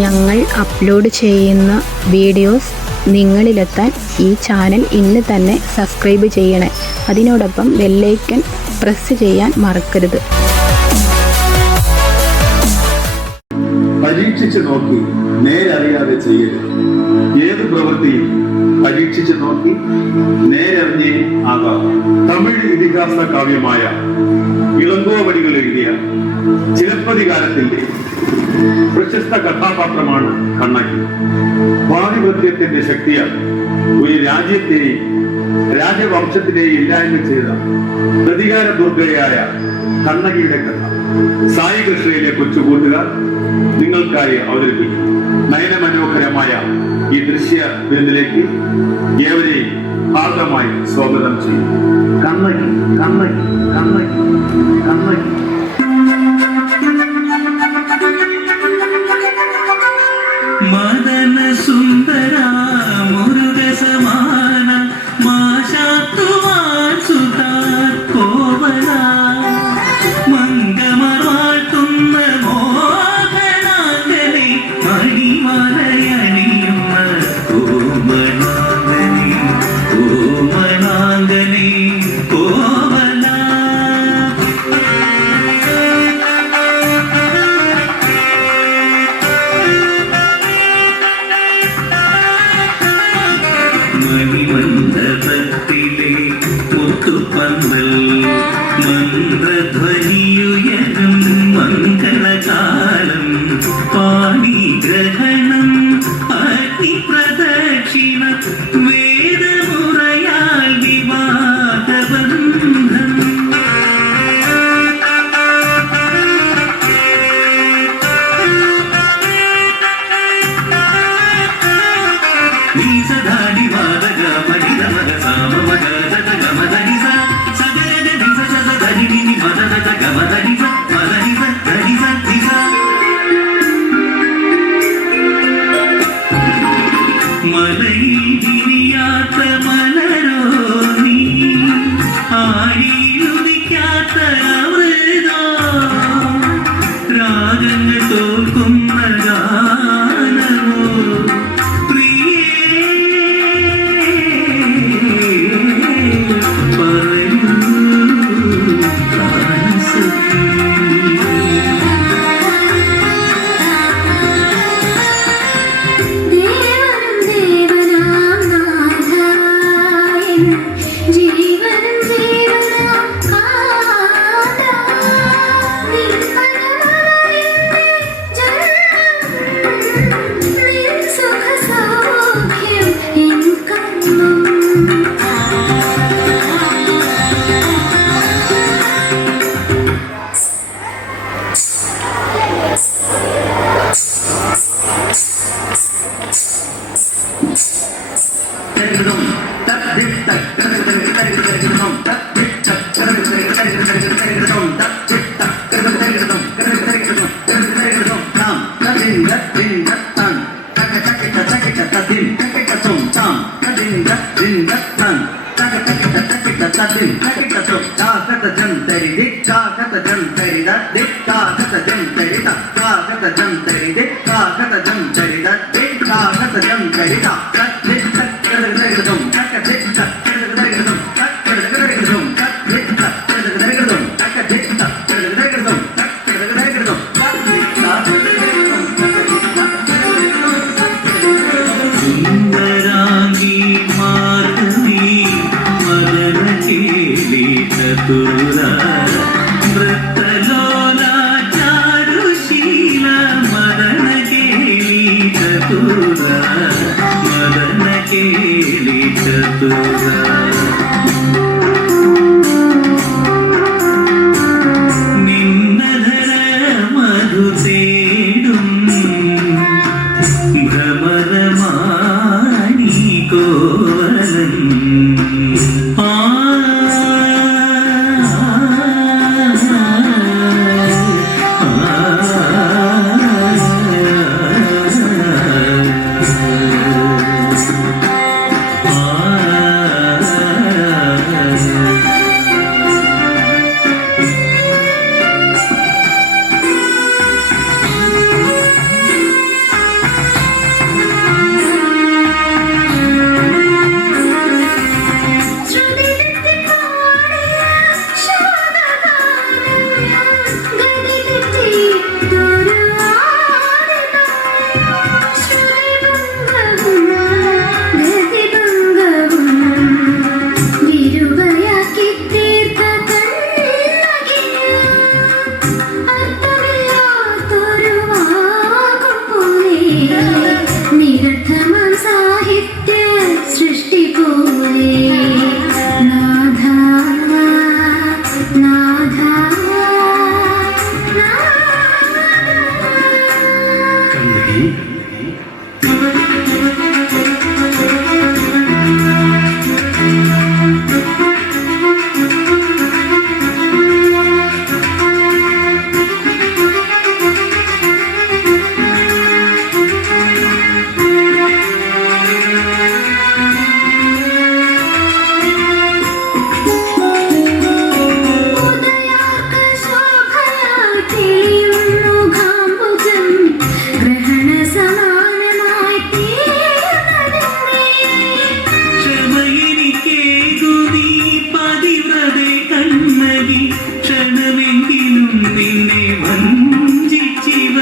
ഞങ്ങൾ അപ്ലോഡ് ചെയ്യുന്ന വീഡിയോസ് നിങ്ങളിലെത്താൻ ഈ ചാനൽ ഇന്ന് തന്നെ സബ്സ്ക്രൈബ് ചെയ്യണേ. അതിനോടൊപ്പം ബെല്ലൈക്കൺ പ്രസ് ചെയ്യാൻ മറക്കരുത്. പരീക്ഷിച്ചു നോക്കി നേരറിയാതെ ചെയ്യരുത്. ഏത് പ്രവൃത്തിയും പരീക്ഷിച്ചു നോക്കി നേരറിഞ്ഞേ ആകാം. തമിഴ് ഇതിഹാസ കാവ്യമായ ഇളങ്കോവടികൾ എഴുതിയ ചിലപ്പതികാരത്തിന്റെ പ്രശസ്ത കഥാപാത്രമാണ് കണ്ണകി. പാതിവൃത്യത്തിന്റെ ശക്തിയാൽ ഒരു രാജ്യത്തെയും രാജവംശത്തിനെയും ഇല്ലായ്മ ചെയ്ത പ്രതികാര ദുർഗയായ കണ്ണകിയുടെ കഥ സായി കൃഷ്ണയിലെ കൊച്ചുകൂട്ടുകാർ നിങ്ങൾക്കായി അവതരിപ്പിക്കും. നയനമനോഹരമായ ഈ ദൃശ്യ വിരുന്നിലേക്ക് ഏവരെയും ഭാഗമായി സ്വാഗതം ചെയ്യും. കണ്ണകി കണ്ണകി കണ്ണകി കണ്ണകി. മദന സുന്ദര മുരുക സമാന മാശാത്തുവാൻ സുതാർ കോവല മംഗമർവാഴ്ത്തുന്ന മോഹനാംഗനെ മണിമലയണിയുന്ന കോമനാംഗനെ കോമനാംഗനെ കോവല. മണിമണ്ഡപത്തിലെ മുത്തുപന്തൽ മന്ത്രധ്വനിയുയരും മംഗളകാലം പാണിഗ്രഹണം അഗ്നിപ്രദക്ഷിണ വേദമുറയാൽ വിവാഹബന്ധം. നീസധാടി വാദക മടിത മഗ സാമ മഗ ദത ഗമ ധനി സ സഗര ധനി സ സ ധനി നി മദ ദത ഗമ ധനി സ മദനി സ ധനി സ ധി സ. മലയിൽ വിരിയാത്ത മലരോ നീ ആഴിയിലുദിക്കാത്ത അമൃതോ രാഗങ്ങൾ തോൽക്കുന്ന ഗാനമോ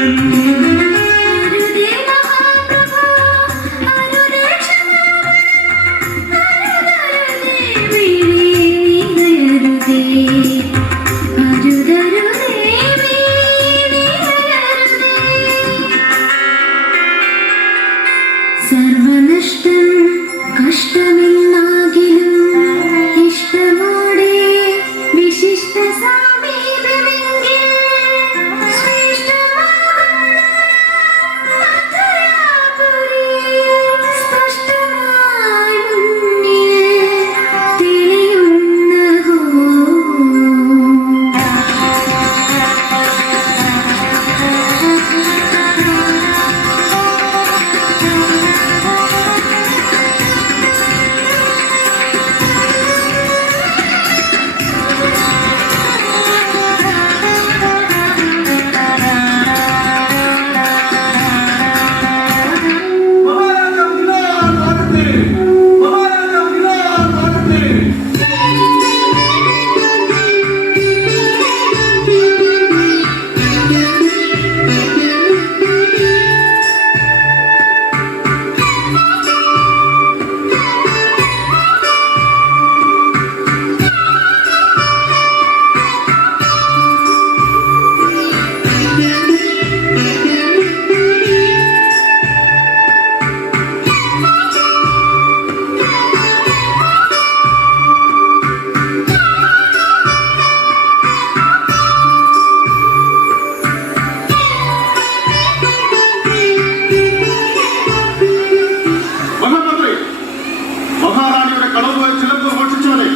മകൻ സർവനഷ്ടം കഷ്ടമെന്നാകിലും ഇഷ്ടമോടെ വിശിഷ്ട സമീപമെങ്കിൽ ശ്രേഷ്ഠമാകുന്ന മധുരാപുരി സ്പഷ്ടമായി മുന്നിൽ തെളിയുന്നഹോ. മഹാമന്ത്രി, മഹാറാണിയുടെ കളവുപോയ ചിലമ്പ് മോഷ്ടിച്ചവനെ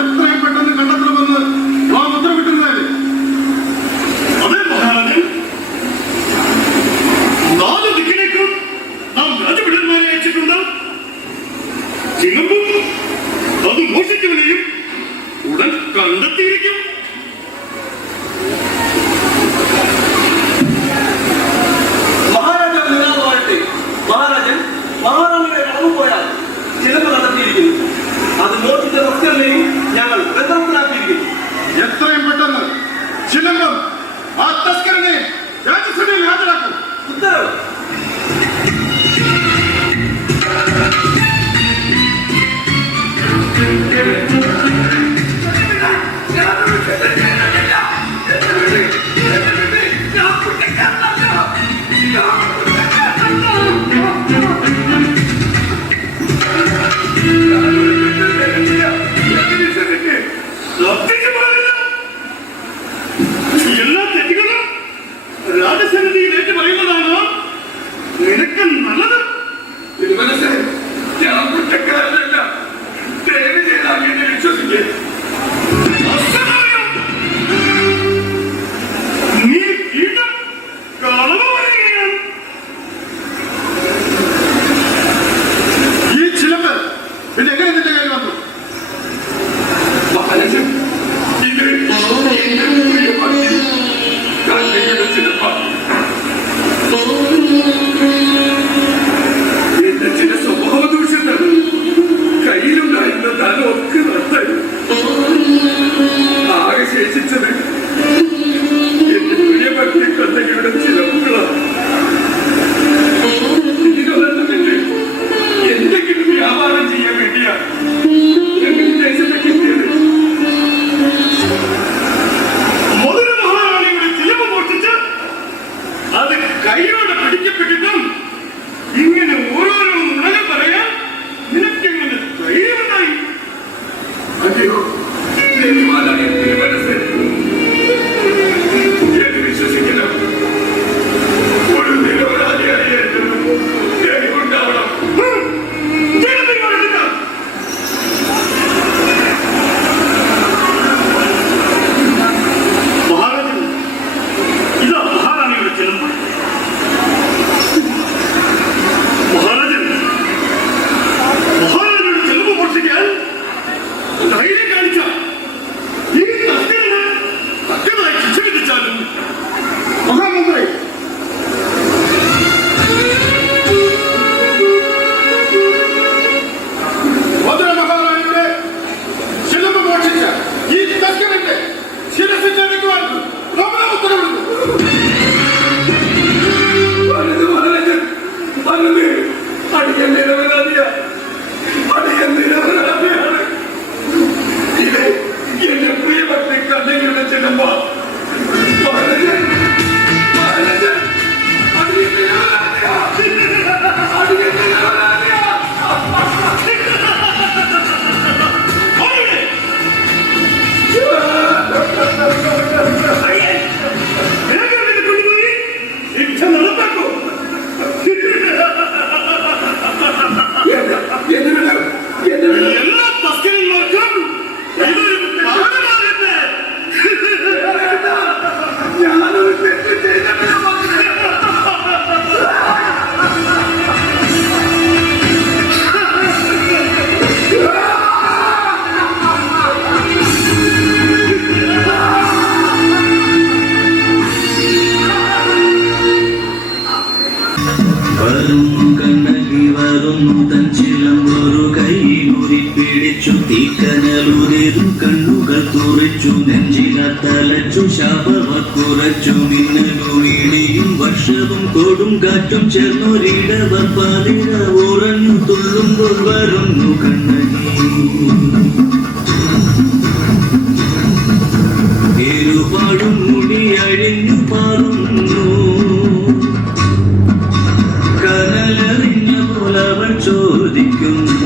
എത്രയും പെട്ടെന്ന് കണ്ടെത്തണമെന്ന് നാം ഉത്തരവിട്ടിരുന്നതല്ലേ? അതെ മഹാരാജൻ, 4 ദിക്കിലേക്കും നാം രാജഭടന്മാരെ അയച്ചിട്ടുണ്ട്. ചിലമ്പും അത് മോഷിച്ചവനെയും ഉടൻ കണ്ടെത്തിയിരിക്കും. മഹാരാജാവ് നിരാളമാകട്ടെ. മഹാരാജൻ മഹാറാണിയുടെ കളവ് പോയാൽ ചിലവ് കണ്ടെത്തിയിരിക്കുന്നു. അത് മോഷിച്ച ഭക്തരെയും ഞങ്ങൾ ബന്ധത്തിലാക്കിയിരിക്കുന്നു. എത്രയും പെട്ടെന്ന് ചിലമ്പം ആ തസ്കരനെ രാജ്യസഭയിൽ ഹാജരാക്കും. ഉത്തരവ്. എല്ലാ തെറ്റുകളും രാജസന്നിധിയിലേക്ക് പറയുന്നതാണ് നിനക്ക് നല്ലത്. ഞാൻ കുറ്റക്കാരനല്ല. ദയവ് ചെയ്ത് അങ്ങനെ വിശ്വസിക്കേ. അസമയം! നീ വീണ്ടും കളവ് പറയുകയാണ്. ഈ ചിലമ്പ് പിന്നെ എങ്ങനെ നിന്റെ കയ്യിൽ വന്നു? മഹാരാജൻ, ഇത് കണ്ണിയുടെ ചിലപ്പാണ്. എന്റെ ചില സ്വഭാവ ദൂഷ്യങ്ങൾ കയ്യിലുണ്ടായിരുന്ന ധനമൊക്കെ നഷ്ടമായി. ആകെ ശേഷിച്ചത് എന്റെ പ്രിയഭക്തി കണ്ണകിയുടെ ചിലവുകളാണ്. വരുന്നു കണ്ണകി വരുന്നു തൻ ചിലമ്പൊരു കൈയിലൂരി പിടിച്ചു തീക്കനലുതിരും കണ്ണുകൾ തുറച്ചു നെഞ്ചില തലച്ചു ശാപവ കുറച്ചു മിന്നലും ഇടിയും വർഷവും കൊടും കാറ്റും ചേർന്നൊരിടവർ പാതിര ഉറഞ്ഞു തുള്ളുമ്പോൾ വരുന്നു കണ്ണകി ഇരുപാടും മുടി അഴിഞ്ഞു പാറുന്നു കനലറിഞ്ഞ പോലവൾ ചോദിക്കുന്നു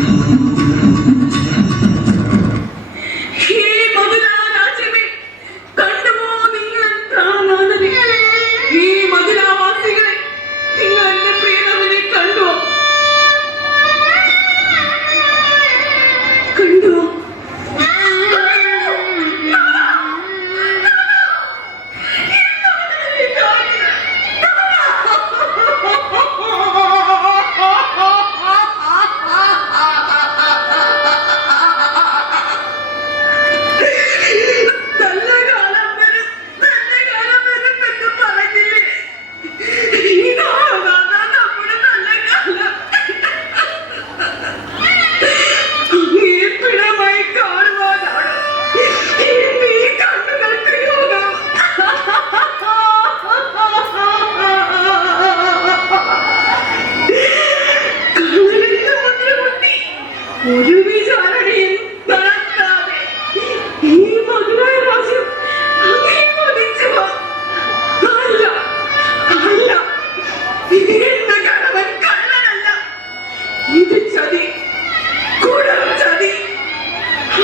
ഒരു വിചാരണയും നടത്താതെ ഈ മധുരായ രാജ്യം അങ്ങേ വധിച്ചുവോ? അല്ല, അല്ല, എന്റെ കണവൻ കള്ളനല്ല. ഇത് ചതി, കൂടം ചതി.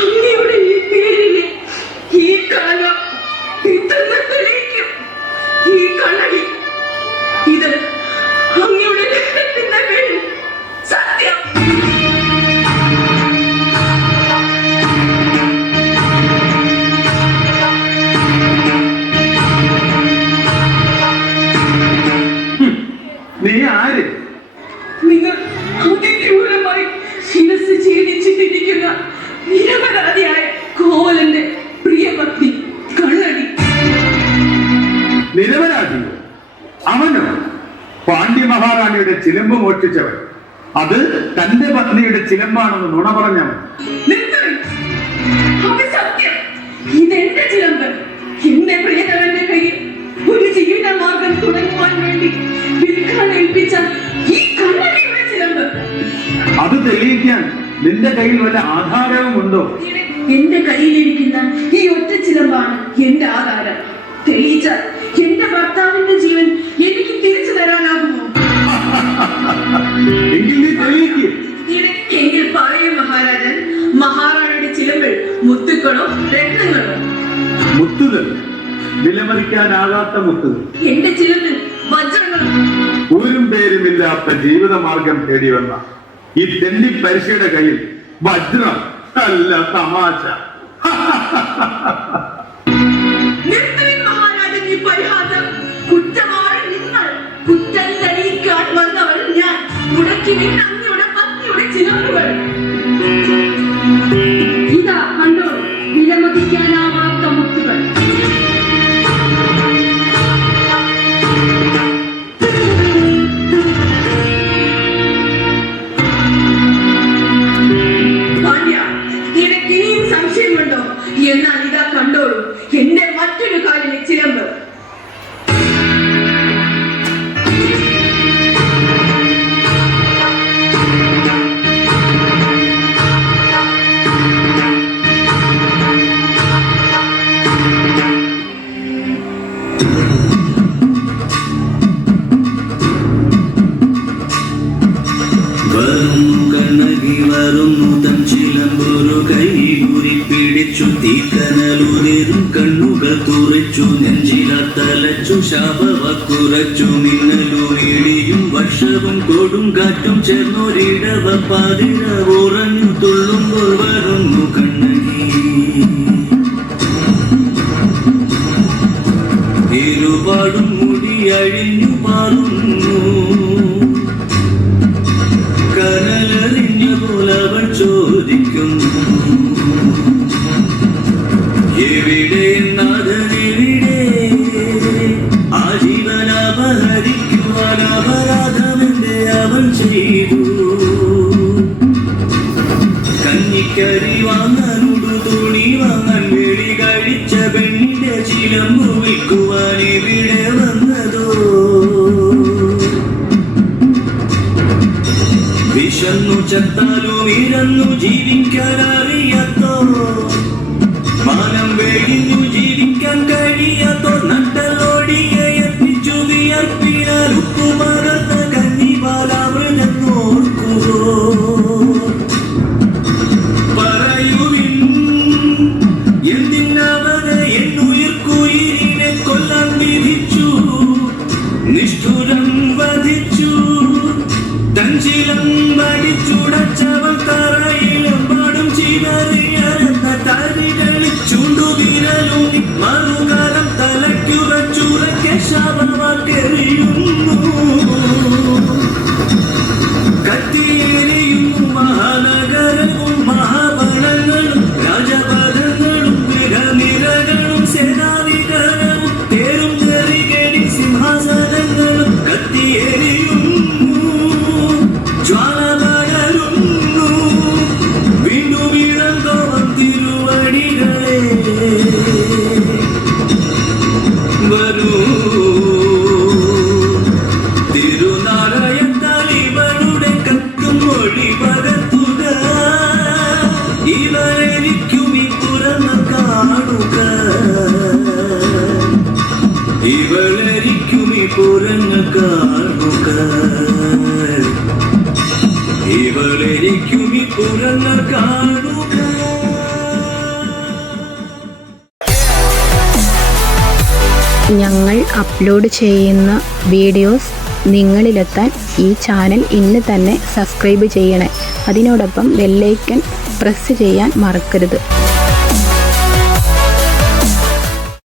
അങ്ങയുടെ ഈ പേരിന് ഈ കാലം ഇതെന്ന് തെളിയിക്കും. ഈ കണ്ണടി ഇത് അങ്ങയുടെ രക്തത്തിന്റെ പേരിൽ സത്യം. നീ ആര്? നിങ്ങൾ അതിക്രൂരമായി ശിരസ് ഛേദിച്ചിട്ടിരിക്കുന്ന നിരപരാധിയായ കോവലന്റെ പ്രിയപത്നി കണ്ണടി. നിരപരാധി? അവനോ? പാണ്ഡ്യ മഹാറാണിയുടെ ചിലമ്പ് മോഷ്ടിച്ചവൻ. അത് തന്റെ പത്നിയുടെ ചിലമ്പാണെന്ന് നുണ പറഞ്ഞവൻ. നിർത്തണം. അത് സത്യം. ഇതെന്റെ ചിലമ്പ്. എന്റെ പ്രിയതമന്റെ കയ്യിൽ ഒരു ജീവിതമാർഗം തുടങ്ങുവാൻ വേണ്ടി വിൽക്കാൻ ഏൽപ്പിച്ച ഈ കണ്ണടിയുടെ ചിലമ്പ്. അത് തെളിയിക്കാൻ നിന്റെ കയ്യിൽ വല്ല ആധാരവും ഉണ്ടോ? എന്റെ കയ്യിലിരിക്കുന്ന ഈ ഒറ്റ ചിലമ്പാണ് എന്റെ ആധാരം. തെളിയിച്ചാൽ എന്റെ ഭർത്താവിന്റെ ജീവൻ എനിക്ക് തിരിച്ചു തരാനാകുമോ? എങ്കിൽ നീ തെളിയിക്കുക. എങ്കിൽ പറയൂ മഹാരാജൻ, മഹാറാണിയുടെ ചിലമ്പിൽ മുത്തുക്കളോ രത്നങ്ങളോ? മുത്തുകൾ, വിലമതിക്കാനാകാത്ത മുത്തുകൾ. എന്റെ ചിലമ്പിൽ വജ്രങ്ങളോ? ഊരും പേരുമില്ലാത്ത ജീവിതമാർഗം തേടി വന്ന ഈ തെന്നി പരിശയുടെ കയ്യിൽ വജ്രം അല്ല തമാശ. നിർത്തണം മഹാരാജൻ ഈ പരിഹാസം. കുറ്റമാണ് നിങ്ങൾ. കുറ്റം തെളിയിക്കാൻ വന്നവൾ ഞാൻ. മുടക്കി നിന്ന അങ്ങയുടെ പത്നിയുടെ ചിലമ്പുകൾ ഇതാ കണ്ടോ, വിലമതിക്കാനാവാത്ത മുത്തുകൾ. പാണ്ഡ്യ, നിനക്ക് ഇനിയും സംശയമുണ്ടോ? എന്നാൽ ഇതാ കണ്ടോളൂ എന്റെ മറ്റൊരു കാലിന് ചിലമ്പ്. വരുന്നു കണ്ണകി വരുന്നു തൻ ചിലമ്പൊരു കൈകൂരി പിടിച്ചു തീക്കനലുതിരും കണ്ണുകൾ തുറച്ചു നെഞ്ചില തലച്ചു ശാപവ കുറച്ചു മിന്നലും ഇടിയും വർഷവും കൊടും കാറ്റും ചേർന്നൊരിടവ പാതിര ഉറഞ്ഞു തുള്ളുമ്പോൾ വരുന്നു കണ്ണകി ഇരുപാടും മുടി അഴിഞ്ഞു പാറുന്നു കനലറിഞ്ഞ പോലവൾ ചോദിക്കുന്നു എവിടെ നാഥനെവിടെ ആജീവൻ അപഹരിക്കുവാൻ അപരാധമെന്റെ അവൻ ചത്താലും ഇരന്നു ജീവിക്കാൻ അറിയാത്തോ, മാനം വെടിഞ്ഞു ജീവിക്കാൻ കഴിയാത്തോ, നട്ടലോടിയെ എത്തിച്ചു വിയർപ്പിനാൽ ഉപ്പുമകർന്ന കന്നിവാലാമൃതെന്നോർക്കുവോ. പറയുവിൻ എന്തിനവന് എന്നുയിർക്കുയിരിനെ കൊല്ലാൻ വിധിച്ചു, നിഷ്ഠുരം വധിച്ചു, തഞ്ചിലം വടിച്ചുടച്ചവൾ തറയിലെമ്പാടും ചിതറിയരന്ന തരികളിൽ ചൂണ്ടുവിരലൂന്നി മറുകാലം തലയ്ക്കു വച്ചുറക്കെ ശവമാക്കെറിയുന്നു. കത്തിയെരിയുന്നു മഹാനഗരവും മഹാബലങ്ങളും രാജപദങ്ങളും നിരനിരകളും സേനാധികാരവും തേരും നെറികേടി സിംഹാസനങ്ങളും കത്തിയെരിയുന്നു, ജ്വാല പകരുന്നു. വീണ്ടും ഇഴന്തോളം തിരുവടികളെ വരൂ, തിരുനാരായണത്താൽ ഇവളുടെ കത്തും മൊഴി പകർത്തുക. ഇവരെനിക്കും ഈ പുറന്ന് കാണുക, ഇവളെനിക്കും ഈ പുറന്ന് കാണുക, ഇവളെനിക്കും ഈ പുറന്ന് കാണുക. ഞങ്ങൾ അപ്ലോഡ് ചെയ്യുന്ന വീഡിയോസ് നിങ്ങളിലെത്താൻ ഈ ചാനൽ ഇന്ന് തന്നെ സബ്സ്ക്രൈബ് ചെയ്യണേ. അതിനോടൊപ്പം ബെല്ലൈക്കൺ പ്രസ് ചെയ്യാൻ മറക്കരുത്.